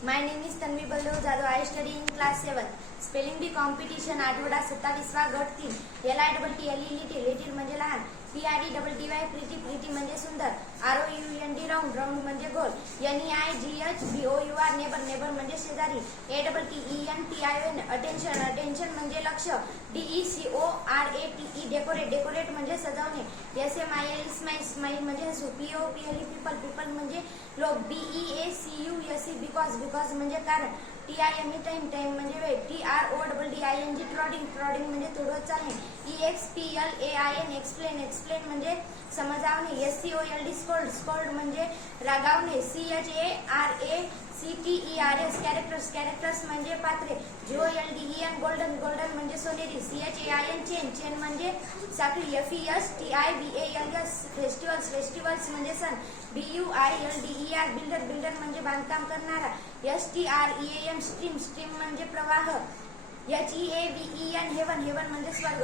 My name is Tanvi Baldev Jadhav. I study in class 7. Spelling bee competition आठवडा 27वा गट 3. LITTLE little म्हणजे लहान. PREDDY pretty म्हणजे सुंदर. ROUND राऊंड म्हणजे गोल. NEIGHBOUR नेबर म्हणजे शेजारी. ATTENTION अटेन्शन म्हणजे लक्ष. DECORATE डेकोरेट म्हणजे सजवणे. SMILE स्माईल म्हणजे हसू. POPLE पीपल म्हणजे लोक. BEACUSE बिकॉज म्हणजे कारण. TIME टाइम म्हणजे वेळ. TRODDING ट्रॉडिंग म्हणजे तुडवत चालणे. EXPLAIN एक्सप्लेन म्हणजे समजावणे. SCOLD म्हणजे रागावणे. CHARACTERS कॅरेक्टर्स म्हणजे पात्रे. GOLDEN गोल्डन म्हणजे सोनेरी. CHAIN चेन म्हणजे साखळी. FESTIVALS फेस्टिवल्स म्हणजे सण. BUILDER बिल्डर म्हणजे बांधकाम करणारा. STREAM स्ट्रीम म्हणजे प्रवाह. HEAVEN हेवन म्हणजे स्वर्ग.